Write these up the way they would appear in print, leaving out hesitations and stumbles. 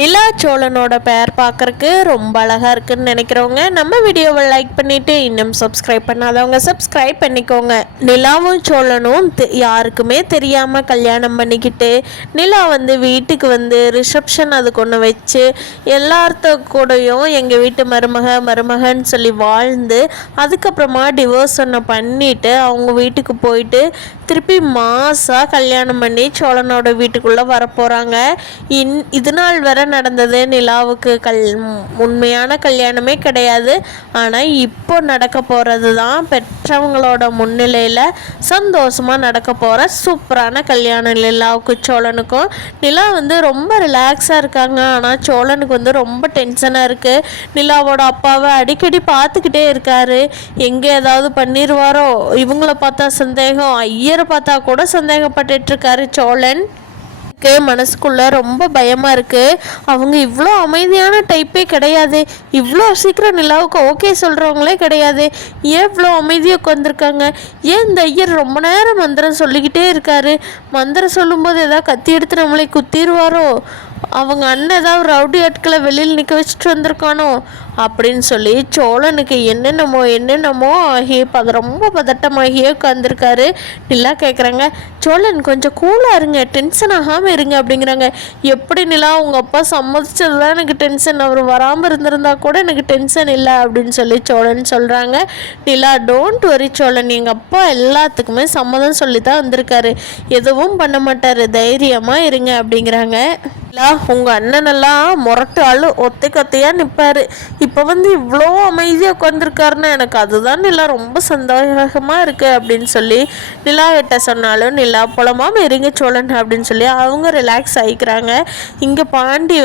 நிலா சோழனோட பேர் பார்க்குறக்கு ரொம்ப அழகாக இருக்குன்னு நினைக்கிறவங்க நம்ம வீடியோவை லைக் பண்ணிவிட்டு இன்னும் சப்ஸ்கிரைப் பண்ணாதவங்க சப்ஸ்கிரைப் பண்ணிக்கோங்க. நிலாவும் சோழனும் யாருக்குமே தெரியாமல் கல்யாணம் பண்ணிக்கிட்டு நிலா வீட்டுக்கு ரிசப்ஷன் அதுக்கு ஒன்று வச்சு எல்லார்த்த கூடயும் எங்கள் வீட்டு மருமகன்னு சொல்லி வாழ்ந்து அதுக்கப்புறமா டிவோர்ஸ் ஒன்று பண்ணிவிட்டு அவங்க வீட்டுக்கு போயிட்டு திருப்பி மாசாக கல்யாணம் பண்ணி சோழனோட வீட்டுக்குள்ளே வரப்போகிறாங்க. இது நாள் வரை நடந்தது நிலாவுக்கு உண்மையான கல்யாணமே கிடையாது. ஆனால் இப்போ நடக்க போகிறது தான் பெற்றவங்களோட முன்னிலையில் சந்தோஷமாக நடக்க போகிற சூப்பரான கல்யாணம் நிலாவுக்கு சோழனுக்கும். நிலா ரொம்ப ரிலாக்ஸாக இருக்காங்க. ஆனால் சோழனுக்கு ரொம்ப டென்ஷனாக இருக்குது. நிலாவோட அப்பாவை அடிக்கடி பார்த்துக்கிட்டே இருக்காரு. எங்கே ஏதாவது பண்ணிடுவாரோ, இவங்கள பார்த்தா சந்தேகம், ஐயரை பார்த்தா கூட சந்தேகப்பட்டு இருக்காரு சோழன். மனசுக்குள்ள ரொம்ப பயமாக இருக்குது. அவங்க இவ்வளோ அமைதியான டைப்பே கிடையாது. இவ்வளோ சீக்கிரம் நிலாவுக்கு ஓகே சொல்கிறவங்களே கிடையாது. ஏன் இவ்வளோ அமைதியாக உட்காந்துருக்காங்க? ஏன் இந்த ஐயர் ரொம்ப நேரம் மந்திரம் சொல்லிக்கிட்டே இருக்காரு? மந்திரம் சொல்லும்போது ஏதாவது கத்தி எடுத்து நம்மளை குத்திடுவாரோ, அவங்க அண்ணன் ஏதாவது ரவுடி ஆட்களை வெளியில் நிற்க வச்சுட்டு வந்திருக்கானோ அப்படின்னு சொல்லி சோழனுக்கு என்னென்னமோ ஆகி ரொம்ப பதட்டமாகியே உட்காந்துருக்காரு. நிலா கேட்குறாங்க, சோழன் கொஞ்சம் கூலாக இருங்க, டென்ஷன் ஆகாமல் இருங்க அப்படிங்கிறாங்க. எப்படி நிலா, உங்கள் அப்பா சம்மதிச்சது தான் எனக்கு டென்ஷன், அவர் வராமல் இருந்திருந்தா கூட எனக்கு டென்ஷன் இல்லை அப்படின்னு சொல்லி சோழன் சொல்கிறாங்க. நிலா, டோன்ட் வரி சோழன், எங்கள் அப்பா எல்லாத்துக்குமே சம்மதம் சொல்லி தான் வந்திருக்காரு, எதுவும் பண்ண மாட்டார், தைரியமாக இருங்க அப்படிங்கிறாங்க. இல்லை, உங்கள் அண்ணனெல்லாம் முரட்டு ஆள் ஒத்தையாக நிற்பார். இப்போ இவ்வளோ அமைதியாக உட்காந்துருக்காருன்னு எனக்கு அதுதான் நிலா ரொம்ப சந்தோஷமாக இருக்குது அப்படின்னு சொல்லி நிலா கிட்ட சொன்னாலும் நிலா புலமாமல் இருங்க சோழன் அப்படின்னு சொல்லி அவங்க ரிலாக்ஸ் ஆகிக்கிறாங்க. இங்கே பாண்டி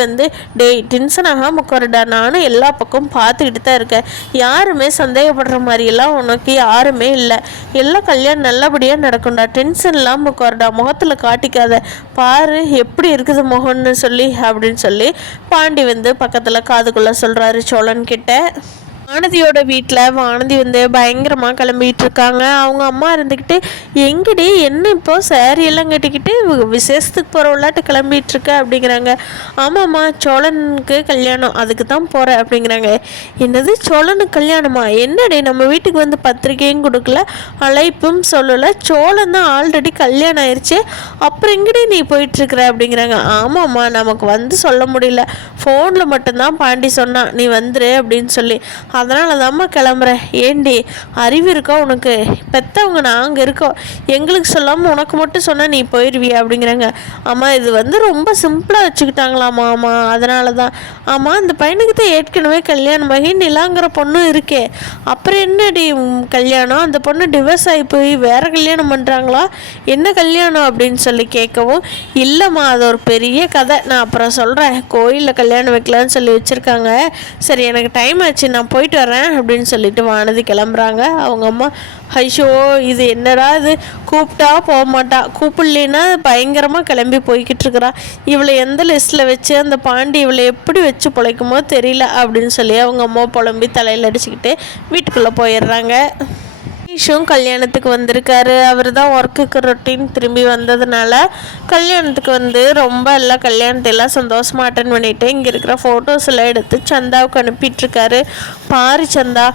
டேய் டென்ஷன் ஆகாமல் உட்காருடா, நானும் எல்லா பக்கமும் பார்த்துக்கிட்டு தான் இருக்கேன், யாருமே சந்தேகப்படுற மாதிரியெல்லாம் உனக்கு யாருமே இல்லை, எல்லாம் கல்யாணம் நல்லபடியாக நடக்கும்டா, டென்ஷன் இல்லாமல் உட்காருடா, முகத்தில் காட்டிக்காத, பாரு எப்படி இருக்குது முகம்னு சொல்லி அப்படின்னு சொல்லி பாண்டி பக்கத்தில் காதுக்குள்ளே சொல்கிறாரு சோழன் கிட்ட. வானதியோட வீட்டில் வானதி பயங்கரமாக கிளம்பிகிட்டு இருக்காங்க. அவங்க அம்மா இருந்துக்கிட்டு, எங்கடி என்ன இப்போ சேரியெல்லாம் கட்டிக்கிட்டு விசேஷத்துக்கு போகிற விளையாட்டு கிளம்பிகிட்ருக்க அப்படிங்கிறாங்க. ஆமாம்மா, சோழனுக்கு கல்யாணம், அதுக்கு தான் போகிறேன் அப்படிங்கிறாங்க. என்னது சோழனுக்கு கல்யாணமா? என்னடி நம்ம வீட்டுக்கு பத்திரிக்கையும் கொடுக்கல, அழைப்பும் சொல்லலை, சோழன் தான் ஆல்ரெடி கல்யாணம் ஆயிடுச்சு, அப்புறம் எங்கடி நீ போயிட்டுருக்குற அப்படிங்கிறாங்க. ஆமாம்மா, நமக்கு சொல்ல முடியல, ஃபோனில் மட்டும்தான் பாண்டி சொன்னான் நீ வந்துரு அப்படின்னு சொல்லி, அதனால தான்மா கிளம்புறேன். ஏண்டி அறிவு இருக்கா உனக்கு? பெற்றவங்க நாங்கள் இருக்கோம், எங்களுக்கு சொல்லாமல் உனக்கு மட்டும் சொன்னால் நீ போயிடுவியா அப்படிங்கிறாங்க. ஆமாம், இது ரொம்ப சிம்பிளாக வச்சுக்கிட்டாங்களாம்மா. ஆமாம், அதனால தான். ஆமாம், அந்த பையனுக்கு தான் ஏற்கனவே கல்யாணமாகி நிலாங்கிற பொண்ணும் இருக்கே, அப்புறம் என்னடி கல்யாணம்? அந்த பொண்ணு டிவோர்ஸ் ஆகி போய் வேறு கல்யாணம் பண்ணுறாங்களா? என்ன கல்யாணம் அப்படின்னு சொல்லி கேட்கவும், இல்லைம்மா அது ஒரு பெரிய கதை, நான் அப்புறம் சொல்கிறேன், கோயிலில் கல்யாணம் வைக்கலான்னு சொல்லி வச்சுருக்காங்க, சரி எனக்கு டைம் ஆச்சு, நான் போயிட்டு வரேன் அப்படின்னு சொல்லிட்டு வானதி கிளம்புறாங்க. அவங்க அம்மா, ஐயோ இது என்னடா இது, கூப்பிட்டா போக மாட்டா, கூப்பிடலின்னா பயங்கரமாக கிளம்பி போய்கிட்டு இருக்கிறா, இவளை எந்த லிஸ்ட்டில் வச்சு அந்த பாண்டி இவளை எப்படி வச்சு பிழைக்குமோ தெரியல அப்படின்னு சொல்லி அவங்க அம்மா புலம்பி தலையில் அடிச்சுக்கிட்டு வீட்டுக்குள்ளே போயிடுறாங்க. ஈஷும் கல்யாணத்துக்கு வந்திருக்காரு. அவர் தான் ஒர்க்குக்கு ரொட்டீன் திரும்பி வந்ததுனால கல்யாணத்துக்கு ரொம்ப எல்லாம் கல்யாணத்தையெல்லாம் சந்தோஷமாக அட்டன் பண்ணிவிட்டு இங்கே இருக்கிற ஃபோட்டோஸ் எல்லாம் எடுத்து சந்தாவுக்கு அனுப்பிட்டுருக்காரு. பாரு சந்தா,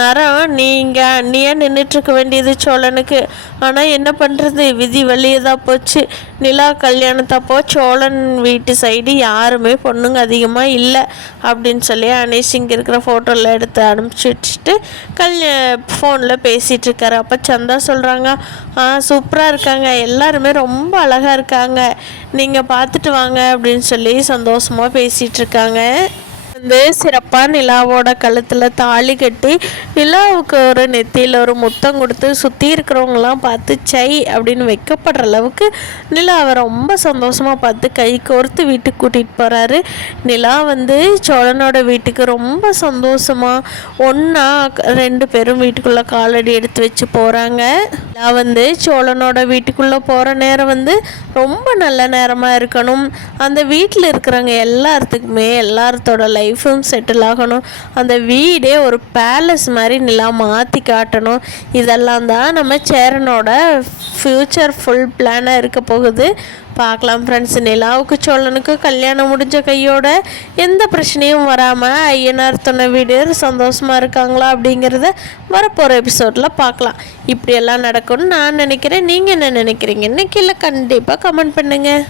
நேரம் நீங்கள் அண்ணியாக நின்றுட்டுருக்க வேண்டியது சோழனுக்கு, ஆனால் என்ன பண்ணுறது, விதி வழியே தான் போச்சு. நிலா கல்யாணத்தப்போ சோழன் வீட்டு சைடு யாருமே பொண்ணுங்க அதிகமாக இல்லை அப்படின்னு சொல்லி அனீஷ் இங்கே இருக்கிற ஃபோட்டோவில் எடுத்து அனுப்பிச்சி வச்சுட்டு ஃபோனில் பேசிகிட்ருக்காரு. அப்போ சந்தா சொல்கிறாங்க, சூப்பராக இருக்காங்க, எல்லாருமே ரொம்ப அழகாக இருக்காங்க, நீங்கள் பார்த்துட்டு வாங்க அப்படின்னு சொல்லி சந்தோஷமாக பேசிகிட்ருக்காங்க. சிறப்பாக நிலாவோட கழுத்தில் தாலி கட்டி நிலாவுக்கு ஒரு நெத்தியில் ஒரு முத்தம் கொடுத்து சுற்றி இருக்கிறவங்களாம் பார்த்து சை அப்படின்னு வைக்கப்படுற அளவுக்கு நிலாவை ரொம்ப சந்தோஷமாக பார்த்து கை கோர்த்து வீட்டுக்கு கூட்டிகிட்டு போகிறாரு. நிலா சோழனோட வீட்டுக்கு ரொம்ப சந்தோஷமாக ஒன்றா 2 பேரும் வீட்டுக்குள்ளே காலடி எடுத்து வச்சு போகிறாங்க. நிலா சோழனோட வீட்டுக்குள்ளே போகிற நேரம் ரொம்ப நல்ல நேரமாக இருக்கணும், அந்த வீட்டில் இருக்கிறவங்க எல்லாத்துக்குமே எல்லாத்தோட லைஃபும் செட்டில் ஆகணும், அந்த வீடே ஒரு பேலஸ் மாதிரி நிலா மாற்றி காட்டணும். இதெல்லாம் தான் நம்ம சேரனோட ஃப்யூச்சர் ஃபுல் பிளானாக இருக்க போகுது. பார்க்கலாம் ஃப்ரெண்ட்ஸ். நிலாவுக்கு சோழனுக்கு கல்யாணம் முடிஞ்ச கையோட எந்த பிரச்சனையும் வராமல் ஐயனார் துணை வீடு சந்தோஷமாக இருக்காங்களா அப்படிங்கிறத வரப்போகிற எபிசோடில் பார்க்கலாம். இப்படியெல்லாம் நடக்கும்னு நான் நினைக்கிறேன். நீங்கள் என்ன நினைக்கிறீங்கன்னு கீழே கண்டிப்பாக கமெண்ட் பண்ணுங்கள்.